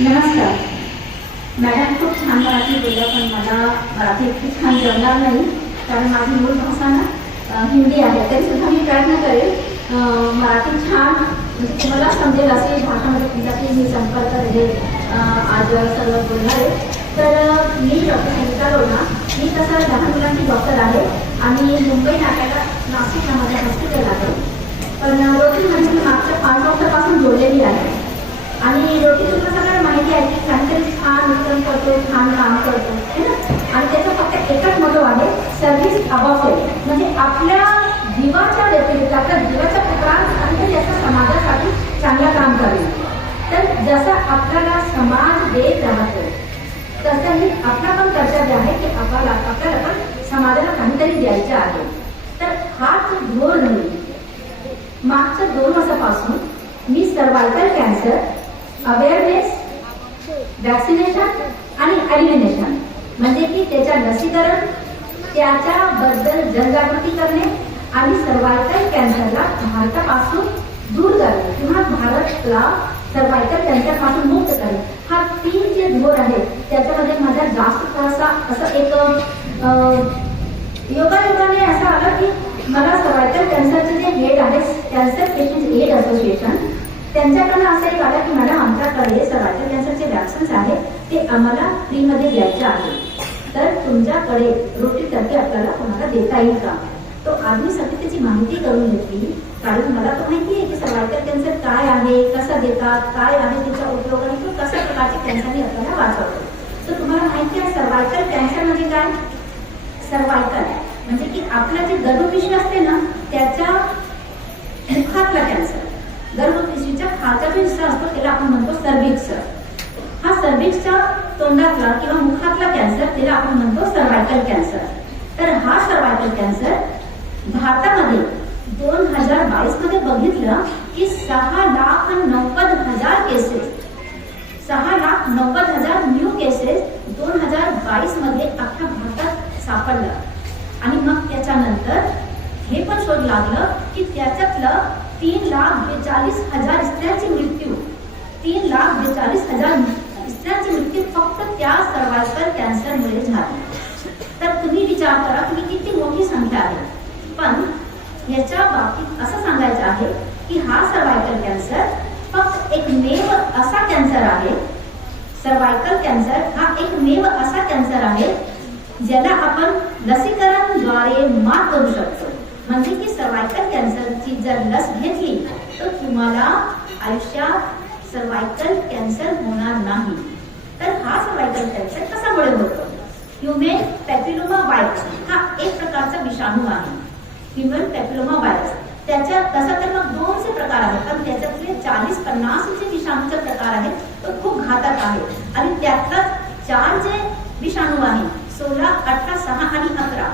नमस्कार मॅडम, खूप छान मराठी बोलल्या, पण मला मराठी इतकी छान जमणार नाही कारण माझी मूळ भाषा ना हिंदी आहे. तरीसुद्धा मी प्रयत्न करेल मराठी छान म्हणजे तुम्हाला समजेल अशी भाषामध्ये तुमच्याशी मी संपर्क म्हणजे आज सर्व बोलणार आहे. तर मी डॉक्टर संगीता लोढा. मी तसं लहान मुलांची डॉक्टर आहे आणि मुंबई नाट्याला नाशिकला माझ्या हॉस्पिटल आहे. पण रोटी म्हणजे मी मागच्या 5 वर्षापासून जोडलेली आहे आणि रोटी तुला सगळ्यांना माहिती आहे की काहीतरी छान उत्तम करतो, छान काम करतो है ना. आणि त्याचा फक्त एकच मोठो आहे, सर्व्हिस अबॉव सेल्फ. म्हणजे आपल्या जीवाच्या व्यतिरिक्त आपल्या जीवाच्या पुत्रात काहीतरी असं समाजासाठी चांगलं काम करेल. तर जसं आपल्याला समाज देत राहतो तसंही आपला पण कर्तव्य आहे की आपल्याला पण समाजाला काहीतरी द्यायचं आहे. तर हाच धोरण मागच्या 2 वर्षापासून मी सर्वायकल कॅन्सर अवेअरनेस, वॅक्सिनेशन आणि एलिमिनेशन म्हणजे की त्याच्या लसीकरण, त्याच्याबद्दल जनजागृती करणे आणि सर्वायकल कॅन्सरला भारतापासून दूर करणे किंवा भारतला सर्वायकल कॅन्सरपासून मुक्त करणे, हा 3 जे धोर आहे त्याच्यामध्ये माझा जास्त असं एक योगायोगाने असं आलं की मला सर्वायकल कॅन्सरचे जे हेड आहे, कॅन्सर पेशंट एड असोसिएशन, त्यांच्याकडनं असं एक आलं की मॅडम आमच्याकडे सर्वायकल कॅन्सरचे वॅक्सिन्स आहेत, ते आम्हाला फ्रीमध्ये द्यायचे आहे. तर तुमच्याकडे रोटीतर्फे आपल्याला कोणाला देता येईल का? तो आदमीसाठी त्याची माहिती करून घेतली कारण मला तर माहिती आहे की सर्वायकल कॅन्सर काय आहे, कसं देतात, काय आहे त्याचा उपयोग आणि तो कशा प्रकारच्या कॅन्सरने आपल्याला वाचवतो. तर तुम्हाला माहिती आहे सर्वायकल कॅन्सर म्हणजे काय? सर्वायकल म्हणजे की आपला जे गर्भपिशवी असते ना त्याच्या मुखातला कॅन्सर, गर्भपिशवीच्या खालचा जो हिस्सा असतो त्याला आपण म्हणतो सर्व्हिक्स. हा सर्व्हिक्सच्या तोंडातला किंवा मुखातला कॅन्सर त्याला आपण म्हणतो सर्वायकल कॅन्सर. तर हा सर्वायकल कॅन्सर भारतामध्ये 2022 मध्ये बघितलं की 6,90,000 केसेस, 6,90,000 न्यू केसेस 2022 मध्ये अख्ख्या भारतात सापडलं. आणि मग त्याच्यानंतर हे पण शोध लागलं की त्याच्यातलं 3,42,000 स्त्रियांची मृत्यू, 3,42,000 स्त्रियांची मृत्यू फक्त त्या सर्वायकल कॅन्सरमुळे झाली. तर तुम्ही विचार करा की किती मोठी संख्या आहे. पण याच्या बाबतीत असं सांगायचं आहे की हा सर्वायकल कॅन्सर फक्त एकमेव असा कॅन्सर आहे, सर्वायकल कॅन्सर हा एकमेव असा कॅन्सर आहे ज्याला आपण लसीकरणद्वारे मात करू शकतो. म्हणजे की सर्वायकल कॅन्सरची जर लस घेतली तर तुम्हाला आयुष्यात सर्वायकल कॅन्सर होणार नाही. तर हा सर्वायकल कॅन्सर कशामुळे होतो? ह्युमन पॅपिलोमा व्हायरस हा एक प्रकारचा विषाणू आहे. ह्युमन पॅपिलोमा व्हायरस त्याच्या तसा तर मग 200 प्रकार आहेत, पण त्याच्यातले 40-50 जे विषाणूचे प्रकार आहेत तो खूप घातक आहे. आणि त्यातला 4 जे विषाणू आहे 16, 18, 6 आणि 11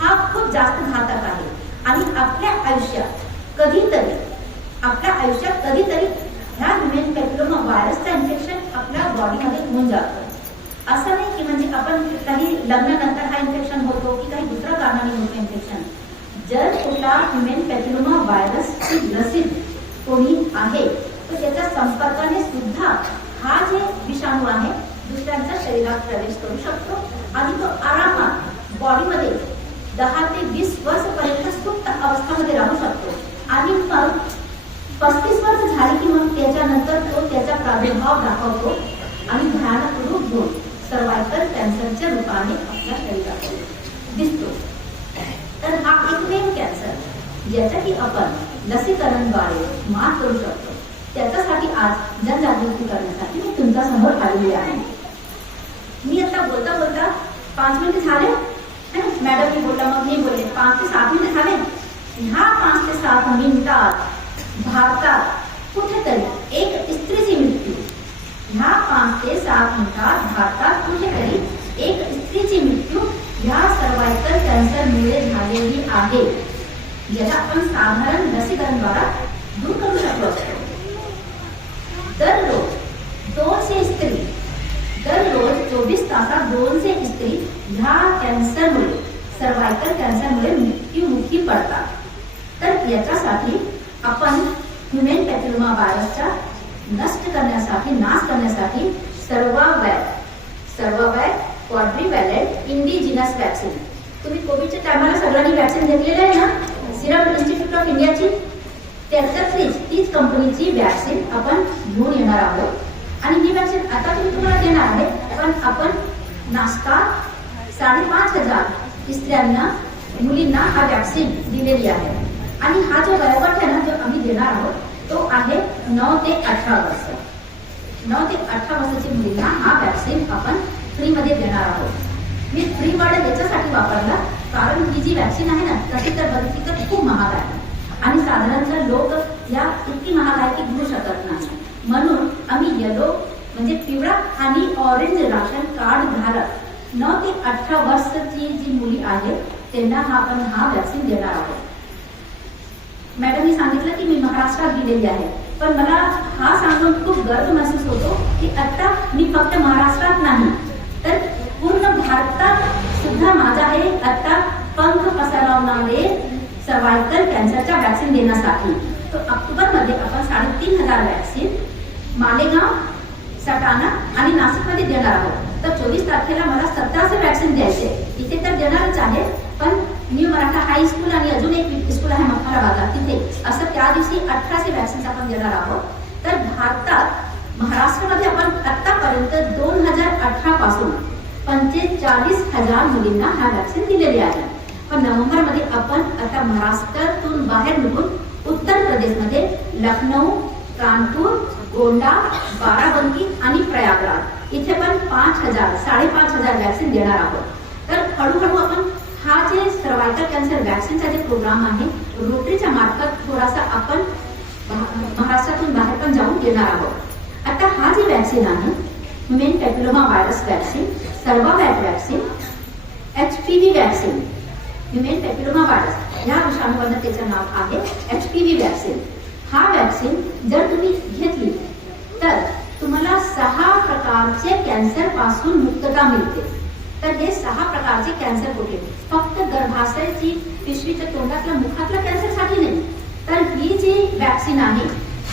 हा खूप जास्त घातक आहे. आणि आपल्या आयुष्यात कधीतरी ह्या ह्युमन पॅपिलोमा व्हायरसचं इन्फेक्शन आपल्या बॉडीमध्ये होऊन जातं. असं नाही की म्हणजे आपण काही लग्नानंतर हा इन्फेक्शन होतो की काही दुसऱ्या कारणाने होतो इन्फेक्शन. जर कुठला ह्युमन पॅपिलोमा व्हायरसची ग्रसित कोणी आहे तर त्याच्या संपर्काने सुद्धा हा जे विषाणू आहे दुसऱ्यांच्या शरीरात प्रवेश करू शकतो आणि तो आरामात बॉडीमध्ये 10 ते 20 वर्षपर्यंत सुप्त अवस्थेमध्ये राहू शकतो. आणि मग 35 वर्ष झाली की मग त्याच्यानंतर तो त्याचा प्रादुर्भाव दाखवतो आणि भयानक रूप घेऊन सर्वायकल कॅन्सरच्या रूपाने आपल्या शरीरात दिसतो. तर हा एकमेव कॅन्सर ज्याच्यासाठी आपण लसीकरणद्वारे मात करू शकतो. त्याच्यासाठी आज जनजागृती करण्यासाठी मी तुमच्या समोर आलेली आहे. मी आता बोलता 5 मिनिट झाले, मॅडम मी बोलला मग मी बोलले 5 ते 7 मिनिट झाले. ह्या 5 ते 7 मिनिटात भारतात कुठेतरी एक स्त्रीची मृत्यू, ह्या 5 ते 7 मिनिटात भारतात कुठेतरी एक स्त्रीची मृत्यू ह्या सर्वायकल कॅन्सरमुळे झालेली आहे, ज्याला आपण साधारण लसीकरणद्वारा दूर करू शकलो असतो. दररोज 200 स्त्री, दररोज 24 तासात 200 स्त्री ह्या कॅन्सरमुळे, सर्वायकल कॅन्सरमुळे मृत्युमुखी पडतात. तर याच्यासाठी आपण ह्युमन पॅपिलोमा व्हायरसच्या नष्ट करण्यासाठी, नाश करण्यासाठी सर्वावॅक क्वाड्रिव्हॅलेंट इंडिजिनस वॅक्सिन. तुम्ही कोविडच्या टायमाला सगळ्यांनी वॅक्सिन घेतलेलं आहे ना, सिरम इन्स्टिट्यूट ऑफ इंडियाची, तीच कंपनीची वॅक्सिन आपण घेऊन येणार आहोत. आणि ही वॅक्सिन आता तुम्हाला देणार आहे, पण आपण नाशका 5,500 स्त्रियांना, मुलींना हा वॅक्सिन दिलेली आहे. आणि हा जो वयोगट आहे ना, जो आम्ही देणार आहोत तो आहे 9 ते 18 वर्ष. 9 ते 18 वर्षाची मुलींना हा वॅक्सिन आपण फ्रीमध्ये देणार आहोत. मी फ्री वर्ड याच्यासाठी वापरला कारण ही जी वॅक्सिन आहे ना, तशी तर बघितली तर खूप महाग आहे आणि साधारणतः लोक या इतकी महाग आहे की घेऊ शकत नाही. म्हणून आम्ही येलो म्हणजे पिवळा आणि ऑरेंज राशन कार्ड धारक 9 ते 18 वर्षाची जी मुली आहे त्यांना आपण हा वॅक्सिन देणार आहोत. मॅडमनी सांगितलं की मी महाराष्ट्रात गेलेली आहे, पण मला हा सांगून खूप गर्व महसूस होतो की आता मी फक्त महाराष्ट्रात नाही तर पूर्ण भारतात सुद्धा माझा हे आता पंख पसरवणारे सर्वायकल कॅन्सरच्या वॅक्सिन देण्यासाठी. तो ऑक्टोबरमध्ये आपण 3,500 वॅक्सिन मालेगाव, सटाणा आणि नाशिकमध्ये देणार आहोत. तर 24 तारखेला मला 1700 वॅक्सिन द्यायचे. इथे तर देणारच आहे, पण न्यू मराठा हायस्कूल आणि अजून एक स्कूल आहे मखराबादला, तिथे असं त्या दिवशी 1800 वॅक्सिन आपण देणार आहोत. तर भारतात महाराष्ट्रामध्ये आपण आतापर्यंत 2018 पासून 45,000 मुलींना हा वॅक्सिन दिलेली आहे. पण नोव्हेंबरमध्ये आपण आता महाराष्ट्रातून बाहेर निघून उत्तर प्रदेशमध्ये लखनौ, कानपूर, गोंडा, बाराबंकी आणि प्रयागराज इथे पण 5,000-5,500 वॅक्सिन देणार आहोत. तर हळूहळू आपण हा जे सर्वायकल कॅन्सर वॅक्सिनचा जे प्रोग्राम आहे रोटरीच्या मार्फत थोडासा आपण महाराष्ट्रातून बाहेर पण जाऊन देणार आहोत. आता हा जी वॅक्सिन आहे human papilloma virus vaccine, Cervavac vaccine, HPV vaccine, human papilloma virus या विषाणूवरनं त्याचं नाव आहे HPV वॅक्सिन. हा वॅक्सिन जर तुम्ही घेतली तर तुम्हाला 6 प्रकारचे कॅन्सर पासून मुक्तता मिळते. तर हे 6 प्रकारचे कॅन्सर कुठे, फक्त गर्भाशयाची, पिशवीच्या तोंडातल्या, मुखातल्या कॅन्सरसाठी नाही, तर ही जी वॅक्सिन आहे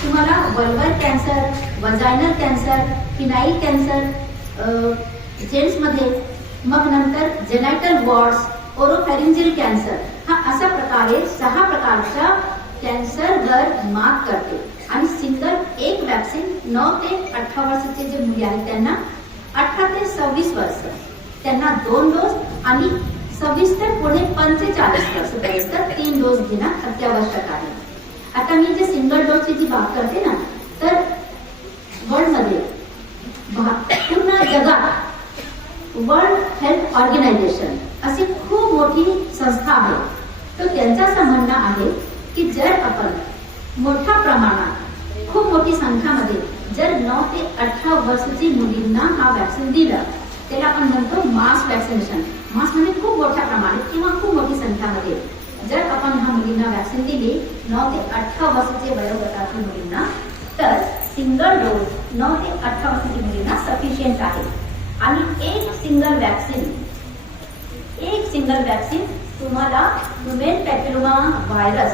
तुम्हाला vulgar cancer, vaginal cancer, penile cancer जेंट्समध्ये, मग नंतर जेनायटल वॉर्ड्स, ओरोफॅरिंजियल कॅन्सर, हा अशा प्रकारे 6 प्रकारच्या कॅन्सरवर मात करते. आणि सिंगल एक वॅक्सिन 9 ते 18 वर्षाचे जे मुली आहेत त्यांना 18 ते 26 वर्ष त्यांना 2 डोस आणि 26 ते पुढे 45 वर्षापर्यंत 3 डोस घेणं अत्यावश्यक आहे. आता मी जे सिंगल डोसची जी बात करते ना, तर वर्ल्डमध्ये पूर्ण जगात वर्ल्ड हेल्थ ऑर्गनायझेशन अशी खूप मोठी संस्था आहे. तर त्यांचं असं म्हणणं आहे की जर आपण मोठ्या प्रमाणात खूप मोठी संख्यामध्ये जर 9 ते 18 वर्षाची मुलींना हा वॅक्सिन दिलं, त्याला आपण म्हणतो मास वॅक्सिनेशन. मास म्हणजे खूप मोठ्या प्रमाणात किंवा खूप मोठी संख्यामध्ये जर आपण ह्या मुलींना वॅक्सिन दिली 9 ते 18 वर्षाचे वयोगटातील मुलींना, तर सिंगल डोस 9 ते 18 वर्षाची मुलींना सफिशियंट आहे. आणि एक सिंगल वॅक्सिन तुम्हाला ह्युमन पॅपिलोमा व्हायरस